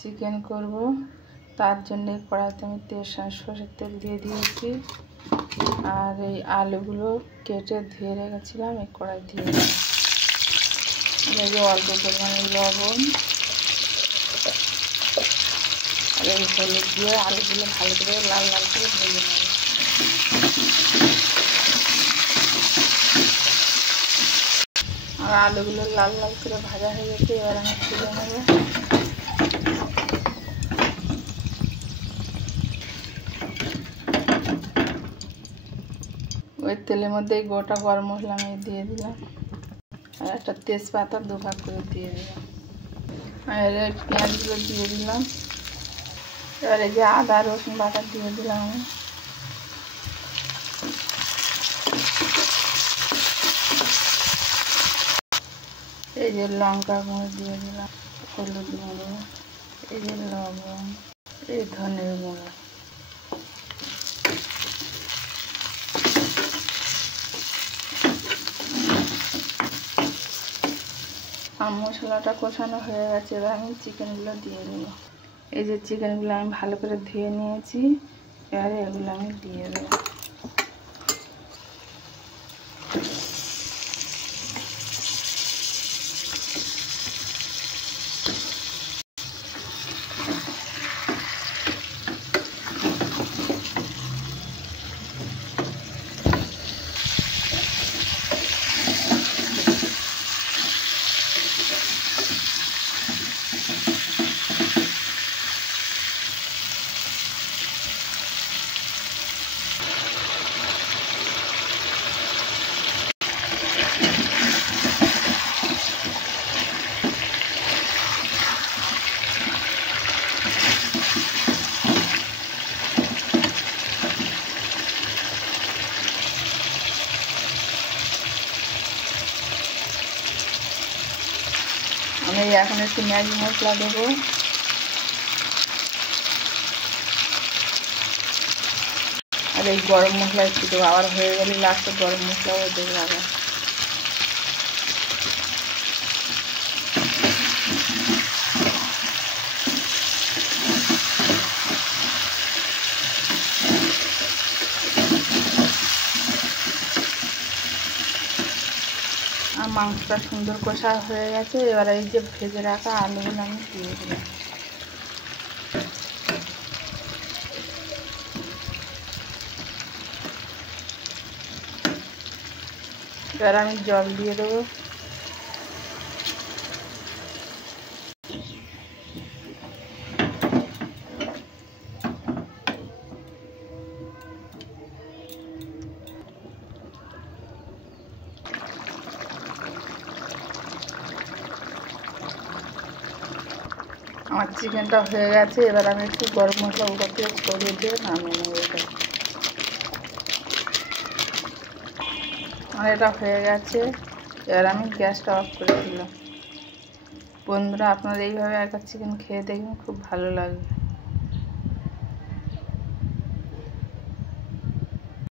Chicken করব, তার জন্য কড়াইতে আমি সরষের তেল দিয়ে দিয়েছি। আর এই আলুগুলো কেটে ধুয়ে রেখেছিলাম, এই কড়াই দিয়ে দিলাম। অল্প পরিমাণে লবণ আর এই হলুদ দিয়ে আলুগুলো ভালো করে লাল লাল করে ভেজে নেব। আর আলুগুলো লাল লাল করে ভাজা হয়ে গেছে, এবার আমি তুলে নেব। ওই তেলের মধ্যে গোটা গরম মশলা আমি দিয়ে দিলাম, আর একটা তেজপাতা 2 ভাগ করে দিয়ে দিলাম। আর পেঁয়াজগুলো দিয়ে দিলাম। এবার এই যে আদা রসুন বাটা দিয়ে দিলাম আমি। এই যে লঙ্কা গুঁড়ো দিয়ে দিলাম, হলুদ গুঁড়ো, এই যে লবণ, এই ধনের গুঁড়ো। আর মশলাটা কষানো হয়ে গেছে, এবার আমি চিকেনগুলো দিয়ে দেবো। এই যে চিকেনগুলো আমি ভালো করে ধুয়ে নিয়েছি, এবারে এগুলো আমি দিয়ে দেবো। আমি এখন একটু ম্যাগি মশলা দেবো। আর এই গরম মশলা একটু দেবো, আবার হয়ে গেলে লাস্টে গরম মশলাও দেবো আবার। আর মাংসটা সুন্দর কষা হয়ে গেছে, এবার এই যে ভেজে রাখা আলুগুলো আমি দিয়ে দিলাম। এবার আমি জল দিয়ে দেবো। আমার চিকেনটা হয়ে গেছে, এবার আমি একটু গরম মশলা উপর থেকে ছড়িয়ে দিয়ে নামিয়ে নেবো। আর এটা হয়ে গেছে, এবার আমি গ্যাসটা অফ করে দিলাম। বন্ধুরা, আপনারা এইভাবে একবার চিকেন খেয়ে দেখবেন, খুব ভালো লাগবে।